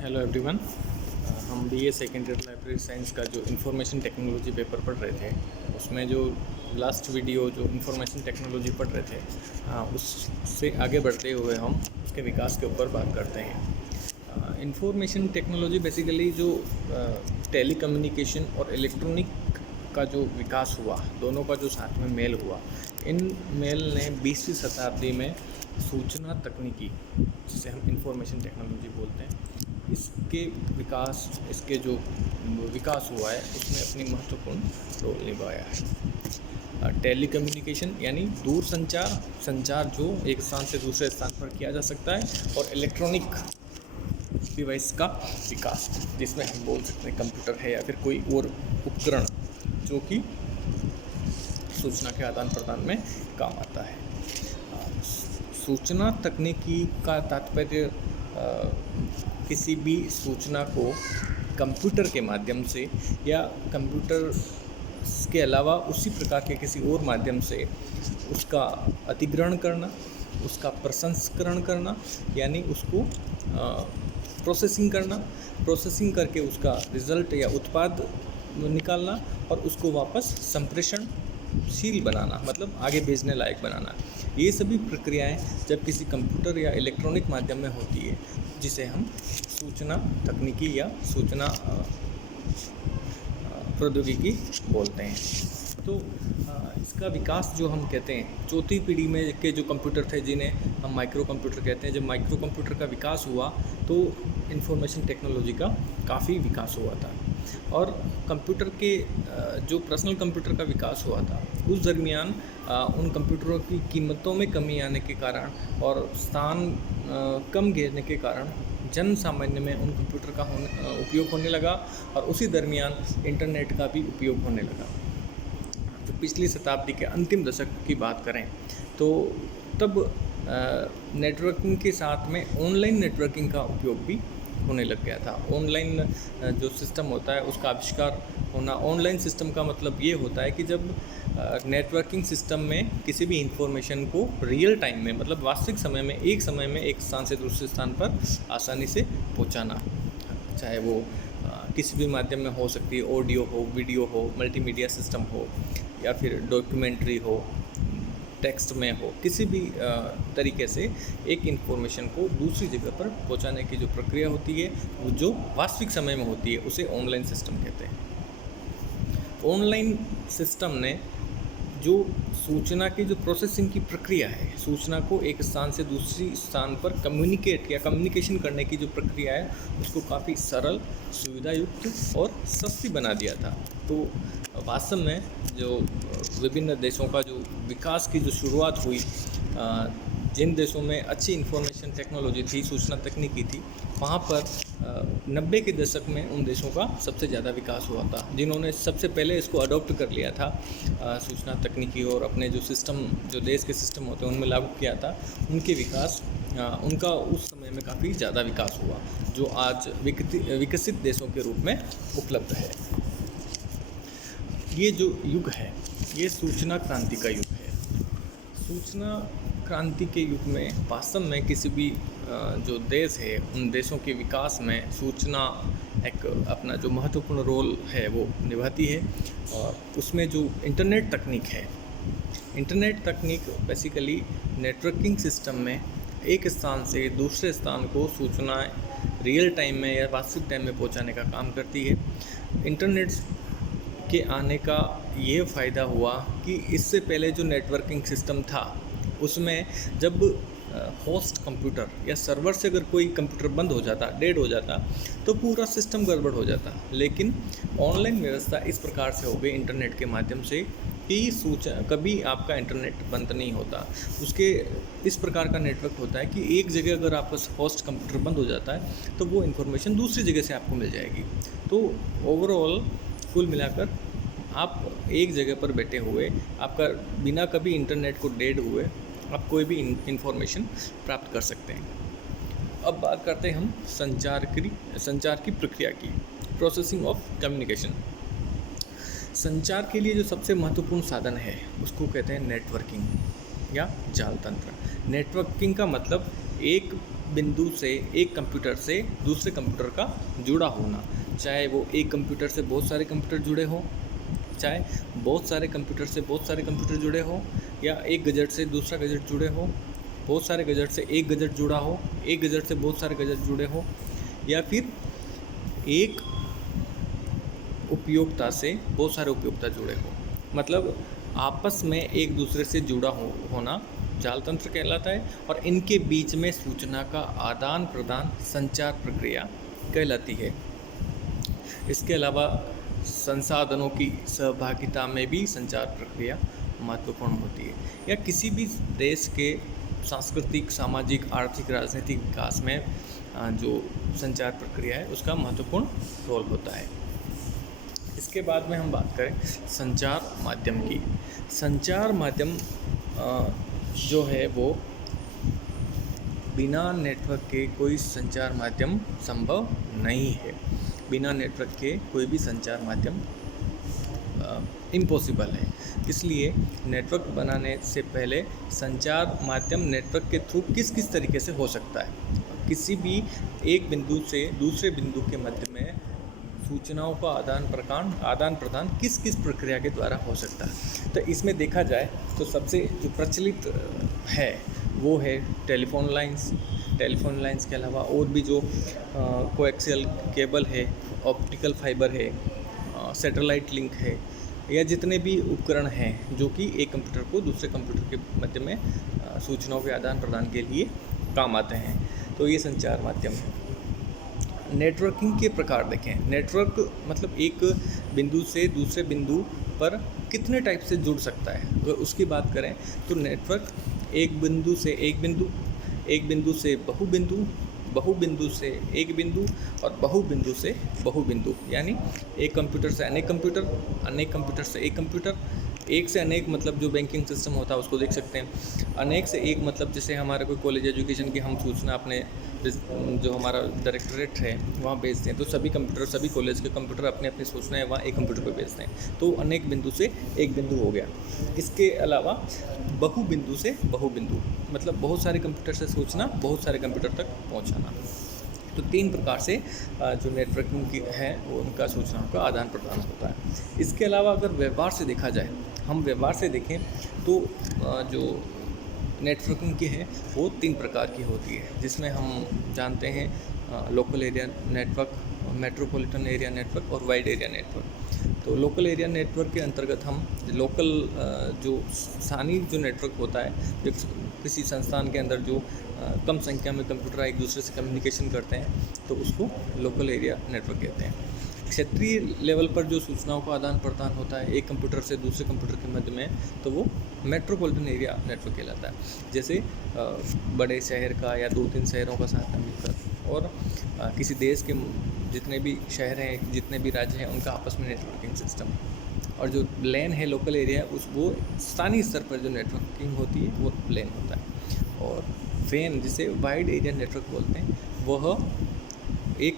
Hello everyone. हम BA second year library science का जो इंफॉर्मेशन टेक्नोलॉजी पेपर पढ़ रहे थे, उसमें जो लास्ट वीडियो जो इंफॉर्मेशन टेक्नोलॉजी पढ़ रहे थे, उससे आगे बढ़ते हुए हम उसके विकास के ऊपर बात करते हैं। इंफॉर्मेशन टेक्नोलॉजी बेसिकली जो टेलीकम्युनिकेशन और इलेक्ट्रॉनिक का जो विकास हुआ, दोनों का जो साथ में मेल हुआ, इन मेल ने 20वीं शताब्दी में सूचना तकनीकी, जिसे हम इंफॉर्मेशन टेक्नोलॉजी बोलते हैं, इसके जो विकास हुआ है उसमें अपनी महत्वपूर्ण रोल निभाया है। टेलीकम्युनिकेशन यानी दूर संचार जो एक स्थान से दूसरे स्थान पर किया जा सकता है, और इलेक्ट्रॉनिक डिवाइस का विकास, जिसमें हम बोल सकते हैं कंप्यूटर है या फिर कोई और उपकरण जो कि सूचना के आदान प्रदान में काम आता है। सूचना तकनीकी का तात्पर्य किसी भी सूचना को कंप्यूटर के माध्यम से या कंप्यूटर के अलावा उसी प्रकार के किसी और माध्यम से उसका अधिग्रहण करना, उसका प्रसंस्करण करना, यानी उसको प्रोसेसिंग करना, प्रोसेसिंग करके उसका रिज़ल्ट या उत्पाद निकालना और उसको वापस संप्रेषणशील बनाना, मतलब आगे भेजने लायक बनाना। ये सभी प्रक्रियाएं जब किसी कंप्यूटर या इलेक्ट्रॉनिक माध्यम में होती है, जिसे हम सूचना तकनीकी या सूचना प्रौद्योगिकी बोलते हैं। तो इसका विकास जो हम कहते हैं, चौथी पीढ़ी में के जो कंप्यूटर थे, जिन्हें हम माइक्रो कंप्यूटर कहते हैं, जब माइक्रो कंप्यूटर का विकास हुआ तो इंफॉर्मेशन टेक्नोलॉजी का काफ़ी विकास हुआ था। और कंप्यूटर के जो पर्सनल कंप्यूटर का विकास हुआ था, उस दरमियान उन कंप्यूटरों की कीमतों में कमी आने के कारण और स्थान कम घेरने के कारण जन सामान्य में उन कंप्यूटर का उपयोग होने लगा, और उसी दरमियान इंटरनेट का भी उपयोग होने लगा। जो पिछली शताब्दी के अंतिम दशक की बात करें तो तब नेटवर्किंग के साथ में ऑनलाइन नेटवर्किंग का उपयोग भी होने लग गया था। ऑनलाइन जो सिस्टम होता है उसका आविष्कार होना। ऑनलाइन सिस्टम का मतलब ये होता है कि जब नेटवर्किंग सिस्टम में किसी भी इंफॉर्मेशन को रियल टाइम में, मतलब वास्तविक समय में, एक समय में एक स्थान से दूसरे स्थान पर आसानी से पहुंचाना, चाहे वो किसी भी माध्यम में हो सकती है, ऑडियो हो, वीडियो हो, मल्टीमीडिया सिस्टम हो, या फिर डॉक्यूमेंट्री हो, टेक्स्ट में हो, किसी भी तरीके से एक इन्फॉर्मेशन को दूसरी जगह पर पहुंचाने की जो प्रक्रिया होती है, वो जो वास्तविक समय में होती है, उसे ऑनलाइन सिस्टम कहते हैं। ऑनलाइन सिस्टम ने जो सूचना की जो प्रोसेसिंग की प्रक्रिया है, सूचना को एक स्थान से दूसरी स्थान पर कम्युनिकेट या कम्युनिकेशन करने की जो प्रक्रिया है, उसको काफ़ी सरल, सुविधायुक्त और सस्ती बना दिया था। तो वास्तव में जो विभिन्न देशों का जो विकास की जो शुरुआत हुई, जिन देशों में अच्छी इंफॉर्मेशन टेक्नोलॉजी थी, सूचना तकनीकी थी, वहाँ पर 90 के दशक में उन देशों का सबसे ज़्यादा विकास हुआ था, जिन्होंने सबसे पहले इसको अडॉप्ट कर लिया था, सूचना तकनीकी, और अपने जो सिस्टम, जो देश के सिस्टम होते हैं, उनमें लागू किया था। उनके विकास, उनका उस समय में काफ़ी ज़्यादा विकास हुआ, जो आज विकसित देशों के रूप में उपलब्ध है। ये जो युग है, ये सूचना क्रांति का युग है। सूचना क्रांति के युग में वास्तव में किसी भी जो देश है, उन देशों के विकास में सूचना एक अपना जो महत्वपूर्ण रोल है वो निभाती है। और उसमें जो इंटरनेट तकनीक है, इंटरनेट तकनीक बेसिकली नेटवर्किंग सिस्टम में एक स्थान से दूसरे स्थान को सूचनाएं रियल टाइम में या वास्तविक टाइम में पहुंचाने का काम करती है। इंटरनेट के आने का ये फ़ायदा हुआ कि इससे पहले जो नेटवर्किंग सिस्टम था, उसमें जब होस्ट कंप्यूटर या सर्वर से अगर कोई कंप्यूटर बंद हो जाता, डेड हो जाता, तो पूरा सिस्टम गड़बड़ हो जाता। लेकिन ऑनलाइन व्यवस्था इस प्रकार से हो गई इंटरनेट के माध्यम से कि कभी आपका इंटरनेट बंद नहीं होता। उसके इस प्रकार का नेटवर्क होता है कि एक जगह अगर आपका होस्ट कंप्यूटर बंद हो जाता है, तो वो इन्फॉर्मेशन दूसरी जगह से आपको मिल जाएगी। तो ओवरऑल कुल मिलाकर आप एक जगह पर बैठे हुए, आपका बिना कभी इंटरनेट को डेड हुए, आप कोई भी इन्फॉर्मेशन प्राप्त कर सकते हैं। अब बात करते हैं हम संचार की प्रक्रिया की, प्रोसेसिंग ऑफ कम्युनिकेशन। संचार के लिए जो सबसे महत्वपूर्ण साधन है, उसको कहते हैं नेटवर्किंग या जाल तंत्र। नेटवर्किंग का मतलब एक बिंदु से, एक कंप्यूटर से दूसरे कंप्यूटर का जुड़ा होना, चाहे वो एक कंप्यूटर से बहुत सारे कंप्यूटर जुड़े हों, चाहे बहुत सारे कंप्यूटर से बहुत सारे कंप्यूटर जुड़े हो, या एक गजट से दूसरा गजट जुड़े हो, बहुत सारे गजट से एक गजट जुड़ा हो, एक गजट से बहुत सारे गजट जुड़े हो, या फिर एक उपयोक्ता से बहुत सारे उपयोक्ता जुड़े हो। मतलब आपस में एक दूसरे से जुड़ा होना जाल तंत्र कहलाता है, और इनके बीच में सूचना का आदान प्रदान संचार प्रक्रिया कहलाती है। इसके अलावा संसाधनों की सहभागिता में भी संचार प्रक्रिया महत्वपूर्ण होती है, या किसी भी देश के सांस्कृतिक, सामाजिक, आर्थिक, राजनीतिक विकास में जो संचार प्रक्रिया है उसका महत्वपूर्ण रोल होता है। इसके बाद में हम बात करें संचार माध्यम की। संचार माध्यम जो है वो बिना नेटवर्क के कोई संचार माध्यम संभव नहीं है। बिना नेटवर्क के कोई भी संचार माध्यम इम्पॉसिबल है। इसलिए नेटवर्क बनाने से पहले संचार माध्यम नेटवर्क के थ्रू किस किस तरीके से हो सकता है, किसी भी एक बिंदु से दूसरे बिंदु के मध्य में सूचनाओं का आदान प्रदान किस किस प्रक्रिया के द्वारा हो सकता है। तो इसमें देखा जाए तो सबसे जो प्रचलित है वो है टेलीफोन लाइंस। टेलीफोन लाइंस के अलावा और भी जो कोएक्सियल केबल है, ऑप्टिकल फाइबर है, सैटेलाइट लिंक है, या जितने भी उपकरण हैं जो कि एक कंप्यूटर को दूसरे कंप्यूटर के मध्य में सूचनाओं के आदान प्रदान के लिए काम आते हैं, तो ये संचार माध्यम है। नेटवर्किंग के प्रकार देखें। नेटवर्क मतलब एक बिंदु से दूसरे बिंदु पर कितने टाइप से जुड़ सकता है, अगर उसकी बात करें तो नेटवर्क एक बिंदु से एक बिंदु, एक बिंदु से बहुबिंदु, बहुबिंदु से एक बिंदु, और बहुबिंदु से बहुबिंदु, यानी एक कंप्यूटर से अनेक कंप्यूटर, अनेक कंप्यूटर से एक कंप्यूटर, एक से अनेक मतलब जो बैंकिंग सिस्टम होता है उसको देख सकते हैं। अनेक से एक मतलब जैसे हमारा कोई कॉलेज एजुकेशन की हम सूचना अपने जो हमारा डायरेक्टरेट है वहाँ भेजते हैं, तो सभी कंप्यूटर, सभी कॉलेज के कंप्यूटर अपने अपनी सूचनाएं वहाँ एक कंप्यूटर पर भेजते हैं, तो अनेक बिंदु से एक बिंदु हो गया। इसके अलावा बहुबिंदु से बहुबिंदु मतलब बहुत सारे कंप्यूटर से सूचना बहुत सारे कंप्यूटर तक पहुँचाना। तो 3 प्रकार से जो नेटवर्किंग की है वो उनका सूचनाओं का आदान प्रदान होता है। इसके अलावा अगर व्यवहार से देखा जाए, हम व्यवहार से देखें तो जो नेटवर्किंग की है वो 3 प्रकार की होती है, जिसमें हम जानते हैं local area network, metropolitan area network और वाइड एरिया नेटवर्क। तो लोकल एरिया नेटवर्क के अंतर्गत हम लोकल जो स्थानीय जो नेटवर्क होता है, किसी संस्थान के अंदर जो कम संख्या में कंप्यूटर एक दूसरे से कम्युनिकेशन करते हैं, तो उसको लोकल एरिया नेटवर्क कहते हैं। क्षेत्रीय लेवल पर जो सूचनाओं का आदान प्रदान होता है एक कंप्यूटर से दूसरे कंप्यूटर के मध्य में, तो वो मेट्रोपॉलिटन एरिया नेटवर्क कहलाता है। जैसे बड़े शहर का या 2-3 शहरों का साथ मिलकर, और किसी देश के जितने भी शहर हैं, जितने भी राज्य हैं, उनका आपस में नेटवर्किंग सिस्टम। और जो लैन है लोकल एरिया, वो स्थानीय स्तर पर जो नेटवर्किंग होती है वो लैन होता है। और वैन जिसे वाइड एरिया नेटवर्क बोलते हैं, वह एक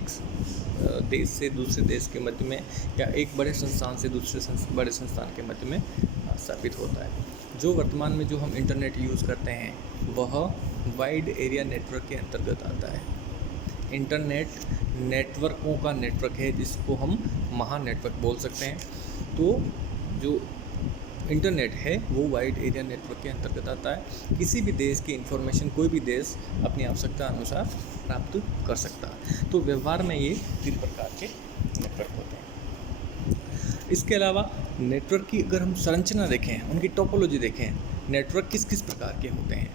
देश से दूसरे देश के मध्य में या एक बड़े संस्थान से दूसरे बड़े संस्थान के मध्य में स्थापित होता है। जो वर्तमान में जो हम इंटरनेट यूज़ करते हैं वह वाइड एरिया नेटवर्क के अंतर्गत आता है। इंटरनेट नेटवर्कों का नेटवर्क है जिसको हम महा नेटवर्क बोल सकते हैं। तो जो इंटरनेट है वो वाइड एरिया नेटवर्क के अंतर्गत आता है। किसी भी देश की इन्फॉर्मेशन कोई भी देश अपनी आवश्यकता अनुसार प्राप्त कर सकता है। तो व्यवहार में ये 3 प्रकार के नेटवर्क होते हैं। इसके अलावा नेटवर्क की अगर हम संरचना देखें, उनकी टोपोलॉजी देखें, नेटवर्क किस किस प्रकार के होते हैं,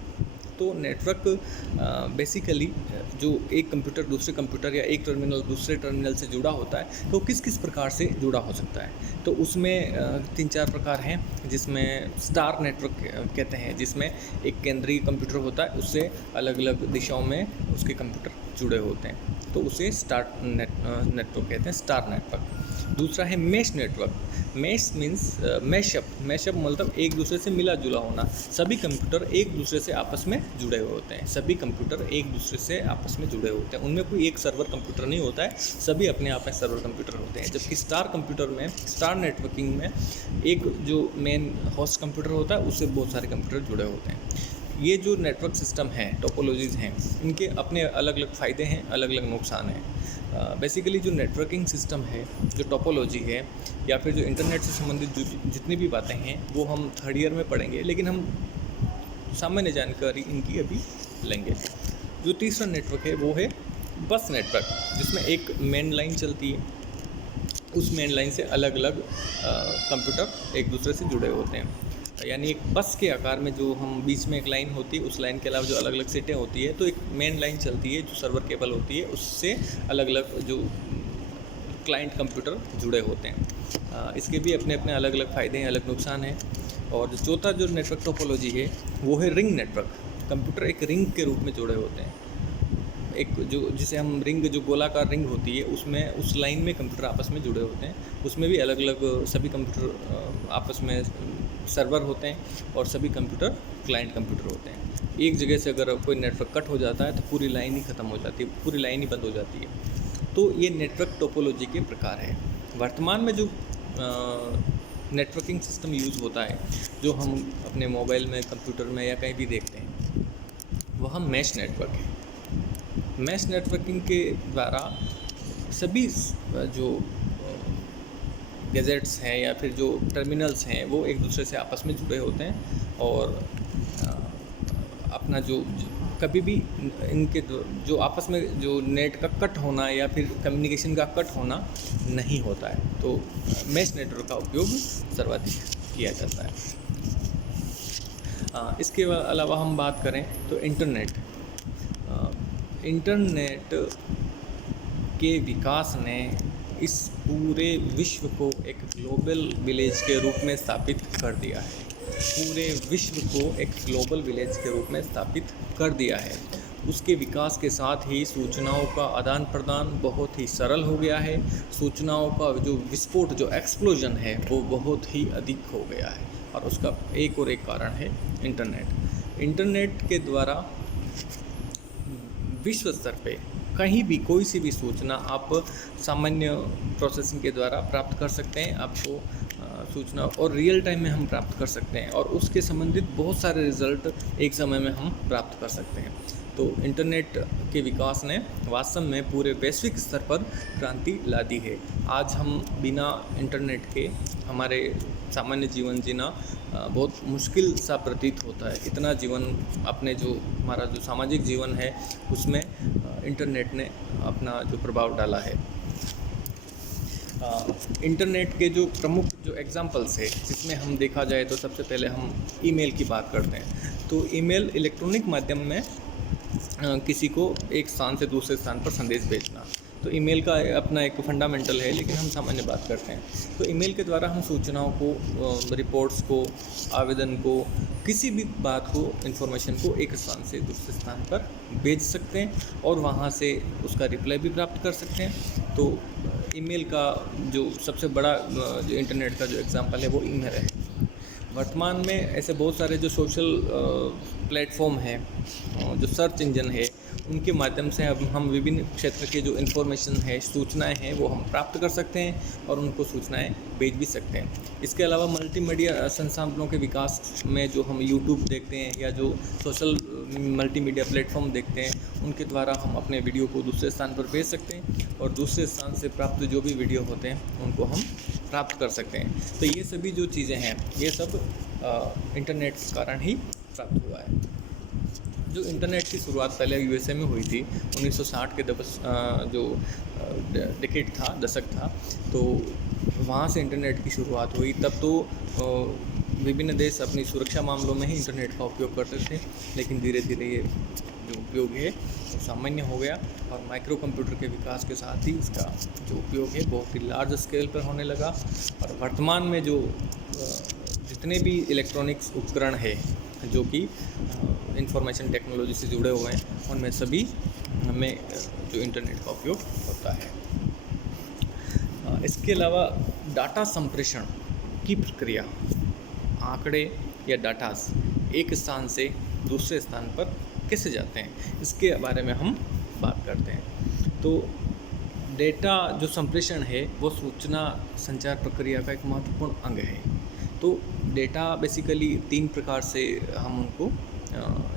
तो नेटवर्क बेसिकली जो एक कंप्यूटर दूसरे कंप्यूटर या एक टर्मिनल दूसरे टर्मिनल से जुड़ा होता है, तो किस किस प्रकार से जुड़ा हो सकता है। तो उसमें 3-4 प्रकार हैं, जिसमें स्टार नेटवर्क कहते हैं, जिसमें एक केंद्रीय कंप्यूटर होता है, उससे अलग अलग दिशाओं में उसके कंप्यूटर जुड़े होते हैं, तो उसे स्टार नेटवर्क कहते हैं, स्टार नेटवर्क। दूसरा है mash network. Mash means mashup मतलब एक दूसरे से मिला जुला होना। सभी कंप्यूटर एक दूसरे से आपस में जुड़े हुए होते हैं, सभी कंप्यूटर एक दूसरे से आपस में जुड़े होते हैं, उनमें कोई एक सर्वर कंप्यूटर नहीं होता है, सभी अपने आप में सर्वर कंप्यूटर होते हैं। जबकि स्टार कंप्यूटर में, स्टार नेटवर्किंग में एक जो मेन होस्ट कंप्यूटर होता है उससे बहुत सारे कंप्यूटर जुड़े होते हैं। ये जो नेटवर्क सिस्टम हैं, टोपोलॉजीज़ हैं, इनके अपने अलग अलग फ़ायदे हैं, अलग अलग नुकसान हैं। बेसिकली जो नेटवर्किंग सिस्टम है, जो टोपोलॉजी है, या फिर जो इंटरनेट से संबंधित जो जितनी भी बातें हैं वो हम थर्ड ईयर में पढ़ेंगे, लेकिन हम सामान्य जानकारी इनकी अभी लेंगे। जो तीसरा नेटवर्क है वो है बस नेटवर्क, जिसमें एक मेन लाइन चलती है, उस मेन लाइन से अलग अलग कंप्यूटर एक दूसरे से जुड़े होते हैं। यानी एक बस के आकार में जो हम बीच में एक लाइन होती है, उस लाइन के अलावा जो अलग अलग सीटें होती है, तो एक मेन लाइन चलती है जो सर्वर केबल होती है, उससे अलग अलग जो क्लाइंट कंप्यूटर जुड़े होते हैं। इसके भी अपने अपने अलग अलग फ़ायदे हैं, अलग नुकसान हैं। और जो चौथा जो नेटवर्क टोपोलॉजी है वो है रिंग नेटवर्क। कंप्यूटर एक रिंग के रूप में जुड़े होते हैं। एक जो जिसे हम रिंग, जो गोलाकार रिंग होती है, उसमें उस लाइन में कंप्यूटर आपस में जुड़े होते हैं। उसमें भी अलग अलग सभी कंप्यूटर आपस में सर्वर होते हैं और सभी कंप्यूटर क्लाइंट कंप्यूटर होते हैं। एक जगह से अगर कोई नेटवर्क कट हो जाता है तो पूरी लाइन ही ख़त्म हो जाती है, पूरी लाइन ही बंद हो जाती है। तो ये नेटवर्क टोपोलॉजी के प्रकार है। वर्तमान में जो नेटवर्किंग सिस्टम यूज़ होता है, जो हम अपने मोबाइल में, कंप्यूटर में या कहीं भी देखते हैं, वह मैश नेटवर्क है। मैश नेटवर्किंग के द्वारा सभी जो गैजेट्स हैं या फिर जो टर्मिनल्स हैं वो एक दूसरे से आपस में जुड़े होते हैं और अपना जो कभी भी इनके जो आपस में जो नेट का कट होना या फिर कम्युनिकेशन का कट होना नहीं होता है। तो मैश नेटवर्क का उपयोग सर्वाधिक किया जाता है। इसके अलावा हम बात करें तो इंटरनेट के विकास ने इस पूरे विश्व को एक ग्लोबल विलेज के रूप में स्थापित कर दिया है। पूरे विश्व को एक ग्लोबल विलेज के रूप में स्थापित कर दिया है। उसके विकास के साथ ही सूचनाओं का आदान प्रदान बहुत ही सरल हो गया है। सूचनाओं का जो विस्फोट, जो एक्सप्लोजन है, वो बहुत ही अधिक हो गया है और उसका एक और एक कारण है इंटरनेट। इंटरनेट के द्वारा विश्व स्तर पे कहीं भी कोई सी भी सूचना आप सामान्य प्रोसेसिंग के द्वारा प्राप्त कर सकते हैं। आपको सूचना और रियल टाइम में हम प्राप्त कर सकते हैं और उसके संबंधित बहुत सारे रिज़ल्ट एक समय में हम प्राप्त कर सकते हैं। तो इंटरनेट के विकास ने वास्तव में पूरे वैश्विक स्तर पर क्रांति ला दी है। आज हम बिना इंटरनेट के हमारे सामान्य जीवन जीना बहुत मुश्किल सा प्रतीत होता है। इतना जीवन अपने जो हमारा जो सामाजिक जीवन है उसमें इंटरनेट ने अपना जो प्रभाव डाला है। इंटरनेट के जो प्रमुख जो एग्जांपल्स है, जिसमें हम देखा जाए तो सबसे पहले हम ईमेल की बात करते हैं। तो ईमेल इलेक्ट्रॉनिक माध्यम में किसी को एक स्थान से दूसरे स्थान पर संदेश भेजना, तो ईमेल का अपना एक फंडामेंटल है, लेकिन हम सामान्य बात करते हैं। तो ईमेल के द्वारा हम सूचनाओं को, रिपोर्ट्स को, आवेदन को, किसी भी बात को, इन्फॉर्मेशन को एक स्थान से दूसरे स्थान पर भेज सकते हैं और वहाँ से उसका रिप्लाई भी प्राप्त कर सकते हैं। तो ईमेल का जो सबसे बड़ा जो इंटरनेट का जो एग्जांपल है वो ईमेल है। वर्तमान में ऐसे बहुत सारे जो सोशल प्लेटफॉर्म हैं, जो सर्च इंजन है, उनके माध्यम से अब हम विभिन्न क्षेत्र के जो इन्फॉर्मेशन है, सूचनाएं हैं, वो हम प्राप्त कर सकते हैं और उनको सूचनाएं भेज भी सकते हैं। इसके अलावा मल्टीमीडिया संसाधनों के विकास में जो हम यूट्यूब देखते हैं या जो सोशल मल्टीमीडिया प्लेटफॉर्म देखते हैं, उनके द्वारा हम अपने वीडियो को दूसरे स्थान पर भेज सकते हैं और दूसरे स्थान से प्राप्त जो भी वीडियो होते हैं उनको हम प्राप्त कर सकते हैं। तो ये सभी जो चीज़ें हैं, ये सब इंटरनेट के कारण ही प्राप्त हुआ है। जो इंटरनेट की शुरुआत पहले यूएसए में हुई थी, 1960 के जो डिकेड था, दशक था, तो वहाँ से इंटरनेट की शुरुआत हुई। तब तो विभिन्न देश अपनी सुरक्षा मामलों में ही इंटरनेट का उपयोग करते थे, लेकिन धीरे धीरे ये जो उपयोग है वो सामान्य हो गया और माइक्रो कंप्यूटर के विकास के साथ ही इसका जो उपयोग है बहुत ही लार्ज स्केल पर होने लगा। और वर्तमान में जो जितने भी इलेक्ट्रॉनिक्स उपकरण है जो कि इंफॉर्मेशन टेक्नोलॉजी से जुड़े हुए हैं, उनमें सभी में जो इंटरनेट का उपयोग होता है। इसके अलावा डाटा संप्रेषण की प्रक्रिया, आंकड़े या डाटास एक स्थान से दूसरे स्थान पर कैसे जाते हैं, इसके बारे में हम बात करते हैं। तो डेटा जो संप्रेषण है वो सूचना संचार प्रक्रिया का एक महत्वपूर्ण अंग है। तो डेटा बेसिकली 3 प्रकार से हम उनको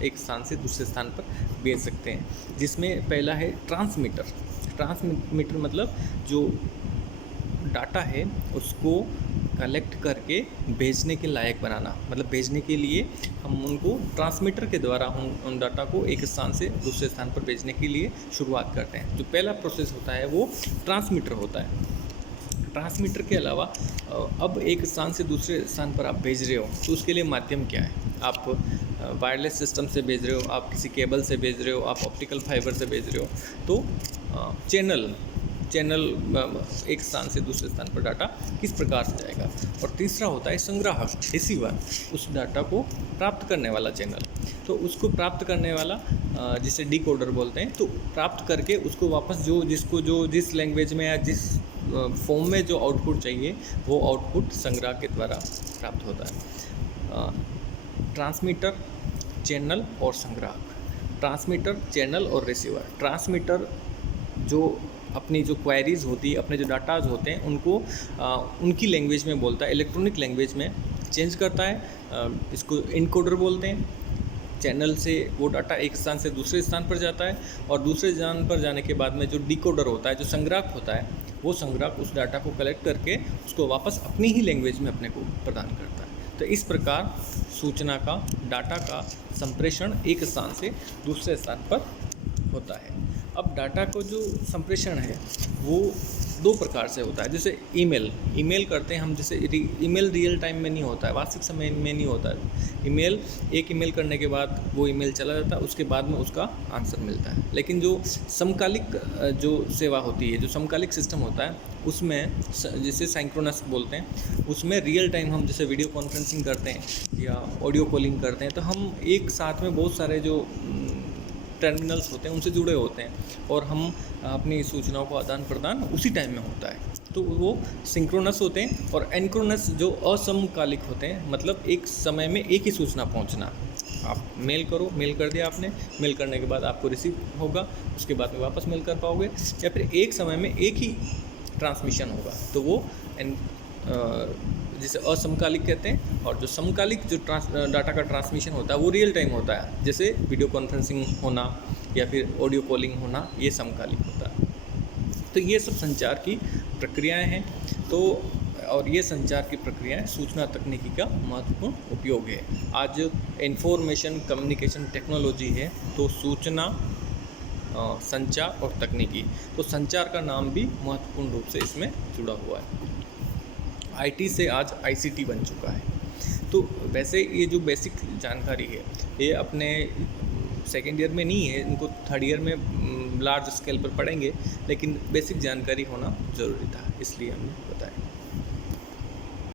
एक स्थान से दूसरे स्थान पर भेज सकते हैं। जिसमें पहला है ट्रांसमीटर। ट्रांसमीटर मतलब जो डाटा है उसको कलेक्ट करके भेजने के लायक बनाना, मतलब भेजने के लिए हम उनको ट्रांसमीटर के द्वारा हम उन डाटा को एक स्थान से दूसरे स्थान पर भेजने के लिए शुरुआत करते हैं। जो पहला प्रोसेस होता है वो ट्रांसमीटर होता है। ट्रांसमीटर के अलावा अब एक स्थान से दूसरे स्थान पर आप भेज रहे हो तो उसके लिए माध्यम क्या है। आप वायरलेस सिस्टम से भेज रहे हो, आप किसी केबल से भेज रहे हो, आप ऑप्टिकल फाइबर से भेज रहे हो, तो चैनल एक स्थान से दूसरे स्थान पर डाटा किस प्रकार से जाएगा। और तीसरा होता है संग्राहक, रिसीवर, उस डाटा को प्राप्त करने वाला चैनल। तो उसको प्राप्त करने वाला जिसे डिकोडर बोलते हैं, तो प्राप्त करके उसको वापस जिस लैंग्वेज में या जिस फॉर्म में जो आउटपुट चाहिए वो आउटपुट संग्राहक के द्वारा प्राप्त होता है। ट्रांसमीटर, चैनल और संग्राहक। ट्रांसमीटर, चैनल और रिसीवर। ट्रांसमीटर जो अपनी जो क्वेरीज होती है, अपने जो डाटाज होते हैं उनको उनकी लैंग्वेज में बोलता है, इलेक्ट्रॉनिक लैंग्वेज में चेंज करता है। इसको इनकोडर बोलते हैं। चैनल से वो डाटा एक स्थान से दूसरे स्थान पर जाता है और दूसरे स्थान पर जाने के बाद में जो डिकोडर होता है, जो संग्राहक होता है, वो संग्राहक उस डाटा को कलेक्ट करके उसको वापस अपनी ही लैंग्वेज में अपने को प्रदान करता है। तो इस प्रकार सूचना का, डाटा का संप्रेषण एक स्थान से दूसरे स्थान पर होता है। अब डाटा को जो संप्रेषण है वो दो प्रकार से होता है। जैसे ईमेल करते हैं हम, जैसे ईमेल रियल टाइम में नहीं होता है, वास्तविक समय में नहीं होता है। एक ईमेल करने के बाद वो ईमेल चला जाता है, उसके बाद में उसका आंसर मिलता है। लेकिन जो समकालिक जो सेवा होती है, जो समकालिक सिस्टम होता है, उसमें जिसे साइंक्रोनस बोलते हैं, उसमें रियल टाइम हम जैसे वीडियो कॉन्फ्रेंसिंग करते हैं या ऑडियो कॉलिंग करते हैं, तो हम एक साथ में बहुत सारे जो टर्मिनल्स होते हैं उनसे जुड़े होते हैं और हम अपनी सूचनाओं को आदान प्रदान उसी टाइम में होता है, तो वो सिंक्रोनस होते हैं। और एनक्रोनस जो असमकालिक होते हैं, मतलब एक समय में एक ही सूचना पहुंचना। आप मेल करो, मेल कर दिया आपने, मेल करने के बाद आपको रिसीव होगा, उसके बाद में वापस मेल कर पाओगे, या फिर एक समय में एक ही ट्रांसमिशन होगा, तो वो जिसे असमकालिक कहते हैं। और जो समकालिक जो डाटा का ट्रांसमिशन होता है वो रियल टाइम होता है, जैसे वीडियो कॉन्फ्रेंसिंग होना या फिर ऑडियो कॉलिंग होना, ये समकालिक होता है। तो ये सब संचार की प्रक्रियाएं हैं। तो और ये संचार की प्रक्रियाएं सूचना तकनीकी का महत्वपूर्ण उपयोग है। आज इंफॉर्मेशन कम्युनिकेशन टेक्नोलॉजी है, तो सूचना, संचार और तकनीकी, तो संचार का नाम भी महत्वपूर्ण रूप से इसमें जुड़ा हुआ है। आईटी से आज आईसीटी बन चुका है। तो वैसे ये जो बेसिक जानकारी है ये अपने सेकेंड ईयर में नहीं है, इनको थर्ड ईयर में लार्ज स्केल पर पढ़ेंगे, लेकिन बेसिक जानकारी होना ज़रूरी था, इसलिए हमने बताया।